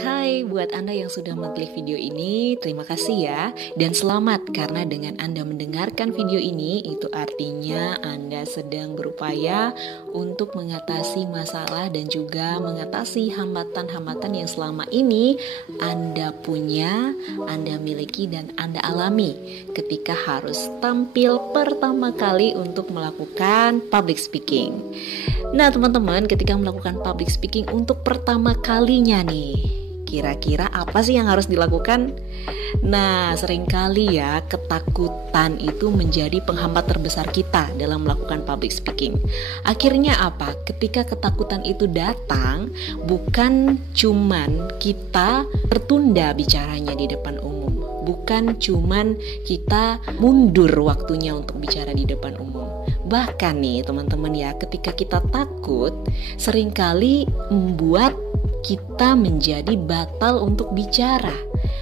Hai, buat Anda yang sudah mengklik video ini, terima kasih ya. Dan selamat karena dengan Anda mendengarkan video ini, itu artinya Anda sedang berupaya untuk mengatasi masalah dan juga mengatasi hambatan-hambatan yang selama ini Anda punya, Anda miliki dan Anda alami ketika harus tampil pertama kali untuk melakukan public speaking. Nah teman-teman, ketika melakukan public speaking untuk pertama kalinya nih, kira-kira apa sih yang harus dilakukan? Nah, seringkali ya ketakutan itu menjadi penghambat terbesar kita dalam melakukan public speaking. Akhirnya apa? Ketika ketakutan itu datang, bukan cuman kita tertunda bicaranya di depan umum, bukan cuman kita mundur waktunya untuk bicara di depan umum. Bahkan nih teman-teman ya, ketika kita takut, seringkali membuat kita menjadi batal untuk bicara,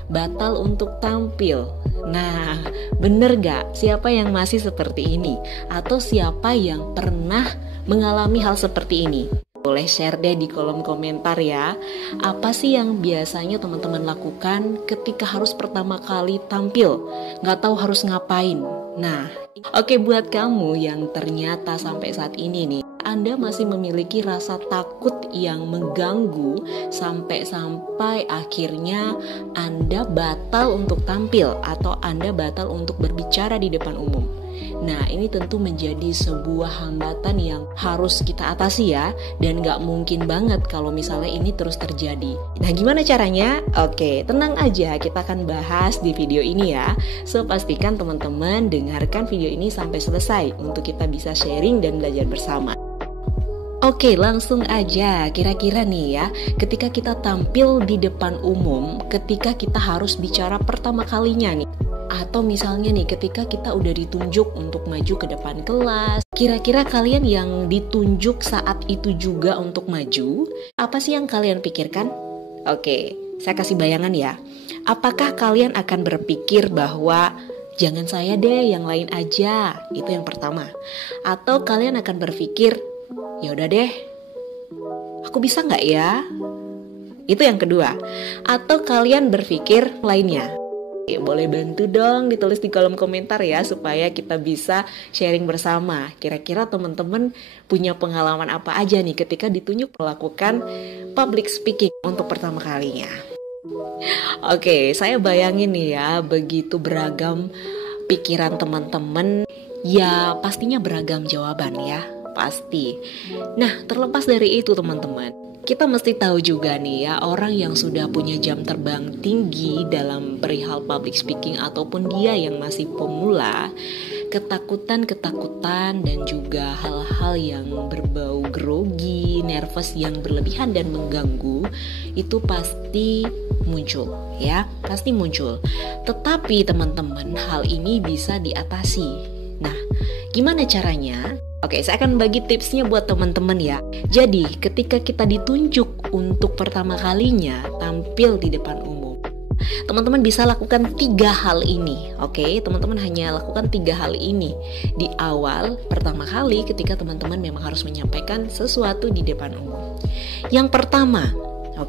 batal untuk tampil. Nah, bener gak? Siapa yang masih seperti ini? Atau siapa yang pernah mengalami hal seperti ini? Boleh share deh di kolom komentar ya. Apa sih yang biasanya teman-teman lakukan ketika harus pertama kali tampil? Gak tahu harus ngapain. Nah, oke, buat kamu yang ternyata sampai saat ini nih, Anda masih memiliki rasa takut yang mengganggu sampai akhirnya Anda batal untuk tampil atau Anda batal untuk berbicara di depan umum. Nah, ini tentu menjadi sebuah hambatan yang harus kita atasi ya. Dan gak mungkin banget kalau misalnya ini terus terjadi. Nah, gimana caranya? Oke, tenang aja, kita akan bahas di video ini ya. So, pastikan teman-teman dengarkan video ini sampai selesai untuk kita bisa sharing dan belajar bersama. Oke, langsung aja. Kira-kira nih ya, ketika kita tampil di depan umum, ketika kita harus bicara pertama kalinya nih, atau misalnya nih ketika kita udah ditunjuk untuk maju ke depan kelas, kira-kira kalian yang ditunjuk saat itu juga untuk maju, apa sih yang kalian pikirkan? Oke, saya kasih bayangan ya. Apakah kalian akan berpikir bahwa jangan saya deh, yang lain aja? Itu yang pertama. Atau kalian akan berpikir, ya udah deh, aku bisa nggak ya? Itu yang kedua. Atau kalian berpikir lainnya? Boleh bantu dong ditulis di kolom komentar ya, supaya kita bisa sharing bersama. Kira-kira teman-teman punya pengalaman apa aja nih ketika ditunjuk melakukan public speaking untuk pertama kalinya? Oke, saya bayangin nih ya, begitu beragam pikiran teman-teman, ya pastinya beragam jawaban ya, pasti. Nah, terlepas dari itu teman-teman, kita mesti tahu juga nih ya, orang yang sudah punya jam terbang tinggi dalam perihal public speaking ataupun dia yang masih pemula, ketakutan dan juga hal-hal yang berbau grogi, nervous yang berlebihan dan mengganggu itu pasti muncul ya, pasti muncul. Tetapi teman-teman, hal ini bisa diatasi. Nah, gimana caranya? Oke, saya akan bagi tipsnya buat teman-teman ya. Jadi, ketika kita ditunjuk untuk pertama kalinya tampil di depan umum, teman-teman bisa lakukan 3 hal ini. Oke, teman-teman hanya lakukan 3 hal ini di awal pertama kali ketika teman-teman memang harus menyampaikan sesuatu di depan umum. Yang pertama,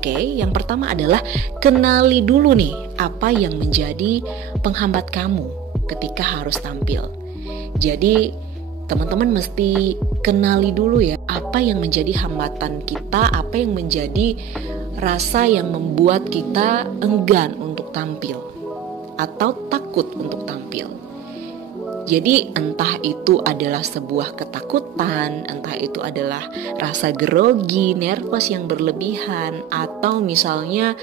yang pertama adalah kenali dulu nih apa yang menjadi penghambat kamu ketika harus tampil. Jadi teman-teman mesti kenali dulu ya, apa yang menjadi hambatan kita, apa yang menjadi rasa yang membuat kita enggan untuk tampil atau takut untuk tampil. Jadi entah itu adalah sebuah ketakutan, entah itu adalah rasa grogi, nervous yang berlebihan, atau misalnya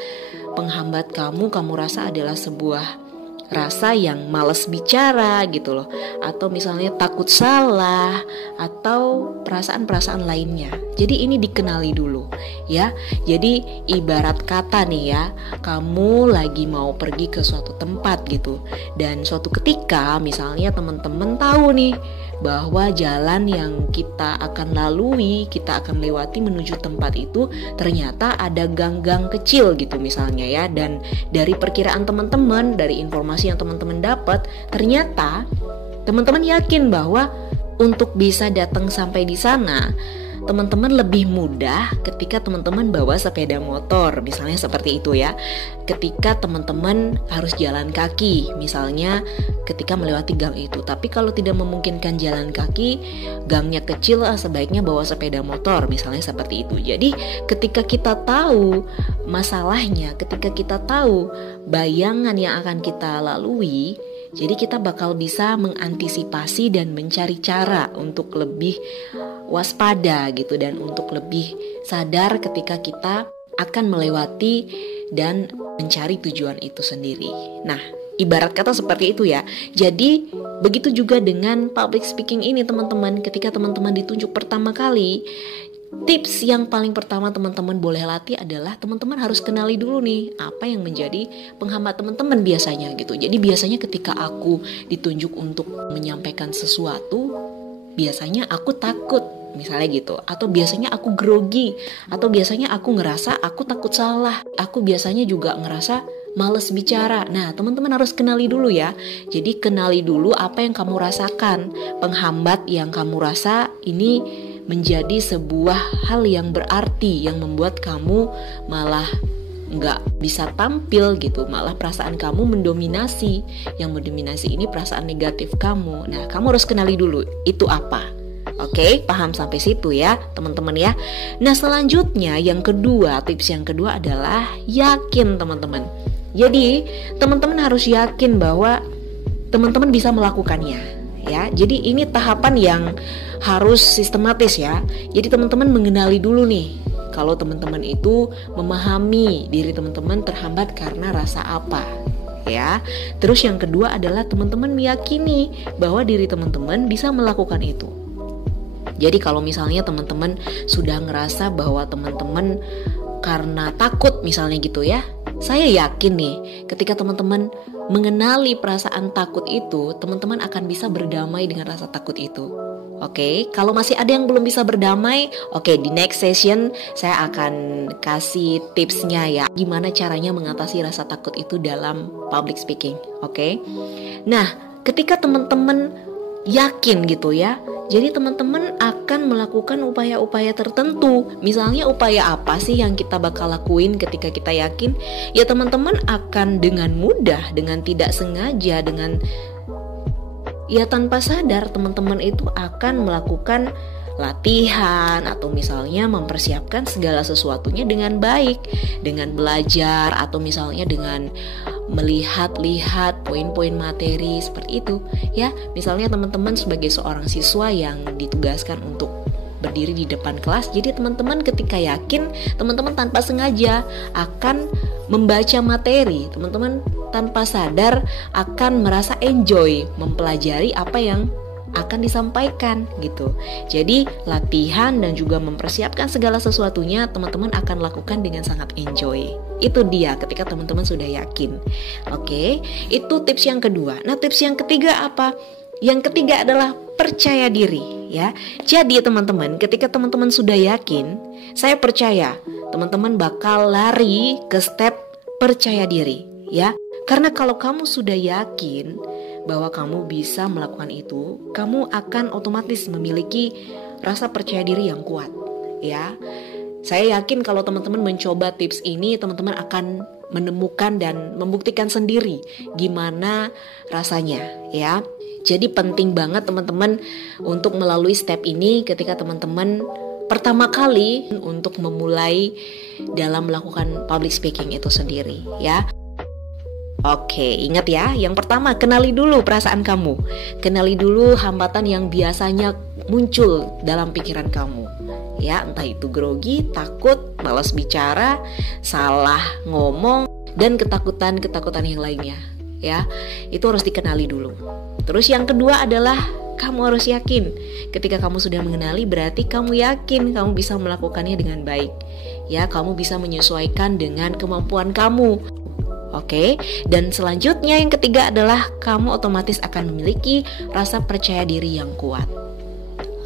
penghambat kamu rasa adalah sebuah rasa yang malas bicara gitu loh, atau misalnya takut salah, atau perasaan-perasaan lainnya. Jadi ini dikenali dulu ya. Jadi ibarat kata nih ya, kamu lagi mau pergi ke suatu tempat gitu, dan suatu ketika misalnya teman-teman tahu nih bahwa jalan yang kita akan lalui, kita akan lewati menuju tempat itu ternyata ada gang-gang kecil gitu misalnya ya. Dan dari perkiraan teman-teman, dari informasi yang teman-teman dapat, ternyata teman-teman yakin bahwa untuk bisa datang sampai di sana teman-teman lebih mudah ketika teman-teman bawa sepeda motor, misalnya seperti itu ya. Ketika teman-teman harus jalan kaki, misalnya ketika melewati gang itu. Tapi kalau tidak memungkinkan jalan kaki, gangnya kecil, sebaiknya bawa sepeda motor, misalnya seperti itu. Jadi ketika kita tahu masalahnya, ketika kita tahu bayangan yang akan kita lalui, jadi kita bakal bisa mengantisipasi dan mencari cara untuk lebih waspada gitu, dan untuk lebih sadar ketika kita akan melewati dan mencari tujuan itu sendiri. Nah, ibarat kata seperti itu ya. Jadi begitu juga dengan public speaking ini teman-teman. Ketika teman-teman ditunjuk pertama kali, tips yang paling pertama teman-teman boleh latih adalah teman-teman harus kenali dulu nih apa yang menjadi penghambat teman-teman biasanya gitu. Jadi biasanya ketika aku ditunjuk untuk menyampaikan sesuatu, biasanya aku takut misalnya gitu, atau biasanya aku grogi, atau biasanya aku ngerasa aku takut salah, aku biasanya juga ngerasa males bicara. Nah, teman-teman harus kenali dulu ya. Jadi kenali dulu apa yang kamu rasakan, penghambat yang kamu rasa ini menjadi sebuah hal yang berarti, yang membuat kamu malah nggak bisa tampil gitu, malah perasaan kamu mendominasi. Yang mendominasi ini perasaan negatif kamu. Nah, kamu harus kenali dulu itu apa. Oke, paham sampai situ ya teman-teman ya. Nah, selanjutnya yang kedua, tips yang kedua adalah yakin teman-teman. Jadi teman-teman harus yakin bahwa teman-teman bisa melakukannya ya. Jadi ini tahapan yang harus sistematis ya. Jadi teman-teman mengenali dulu nih, kalau teman-teman itu memahami diri teman-teman terhambat karena rasa apa ya. Terus yang kedua adalah teman-teman meyakini bahwa diri teman-teman bisa melakukan itu. Jadi kalau misalnya teman-teman sudah ngerasa bahwa teman-teman karena takut misalnya gitu ya, saya yakin nih ketika teman-teman mengenali perasaan takut itu, teman-teman akan bisa berdamai dengan rasa takut itu. Oke, kalau masih ada yang belum bisa berdamai, oke, di next session saya akan kasih tipsnya ya, gimana caranya mengatasi rasa takut itu dalam public speaking. Oke. Nah, ketika teman-teman yakin gitu ya, jadi teman-teman akan melakukan upaya-upaya tertentu. Misalnya upaya apa sih yang kita bakal lakuin ketika kita yakin? Ya teman-teman akan dengan mudah, dengan tidak sengaja, dengan ya tanpa sadar, teman-teman itu akan melakukan latihan atau misalnya mempersiapkan segala sesuatunya dengan baik, dengan belajar atau misalnya dengan melihat-lihat poin-poin materi seperti itu ya. Misalnya teman-teman sebagai seorang siswa yang ditugaskan untuk berdiri di depan kelas, jadi teman-teman ketika yakin, teman-teman tanpa sengaja akan membaca materi, teman-teman tanpa sadar akan merasa enjoy mempelajari apa yang akan disampaikan gitu. Jadi latihan dan juga mempersiapkan segala sesuatunya teman-teman akan lakukan dengan sangat enjoy. Itu dia ketika teman-teman sudah yakin. Oke, itu tips yang kedua. Nah, tips yang ketiga apa? Yang ketiga adalah percaya diri ya. Jadi teman-teman, ketika teman-teman sudah yakin, saya percaya teman-teman bakal lari ke step percaya diri ya. Karena kalau kamu sudah yakin bahwa kamu bisa melakukan itu, kamu akan otomatis memiliki rasa percaya diri yang kuat ya. Saya yakin kalau teman-teman mencoba tips ini, teman-teman akan menemukan dan membuktikan sendiri gimana rasanya ya. Jadi penting banget teman-teman untuk melalui step ini ketika teman-teman pertama kali untuk memulai dalam melakukan public speaking itu sendiri ya. Oke, ingat ya, yang pertama kenali dulu perasaan kamu. Kenali dulu hambatan yang biasanya muncul dalam pikiran kamu. Ya, entah itu grogi, takut, malas bicara, salah ngomong, dan ketakutan-ketakutan yang lainnya. Ya, itu harus dikenali dulu. Terus yang kedua adalah kamu harus yakin. Ketika kamu sudah mengenali, berarti kamu yakin kamu bisa melakukannya dengan baik. Ya, kamu bisa menyesuaikan dengan kemampuan kamu. Oke, dan selanjutnya yang ketiga adalah kamu otomatis akan memiliki rasa percaya diri yang kuat.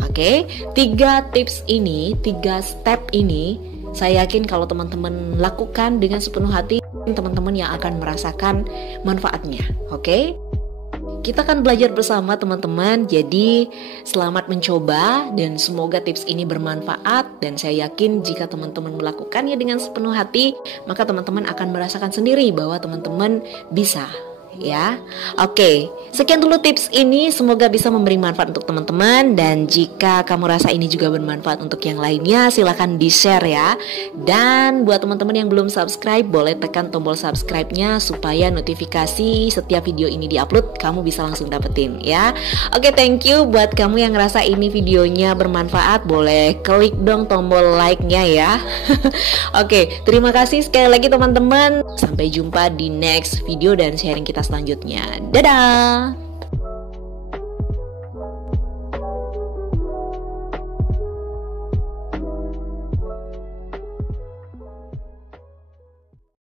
Oke, 3 tips ini, 3 step ini, saya yakin kalau teman-teman lakukan dengan sepenuh hati, teman-teman yang akan merasakan manfaatnya. Oke, kita akan belajar bersama teman-teman. Jadi selamat mencoba dan semoga tips ini bermanfaat. Dan saya yakin jika teman-teman melakukannya dengan sepenuh hati, maka teman-teman akan merasakan sendiri bahwa teman-teman bisa. Ya, oke. Sekian dulu tips ini, semoga bisa memberi manfaat untuk teman-teman. Dan jika kamu rasa ini juga bermanfaat untuk yang lainnya, silahkan di-share ya. Dan buat teman-teman yang belum subscribe, boleh tekan tombol subscribe-nya supaya notifikasi setiap video ini diupload kamu bisa langsung dapetin ya. Oke, thank you. Buat kamu yang ngerasa ini videonya bermanfaat, boleh klik dong tombol like-nya ya. Oke, terima kasih sekali lagi teman-teman. Sampai jumpa di next video dan sharing kita selanjutnya. Dadah!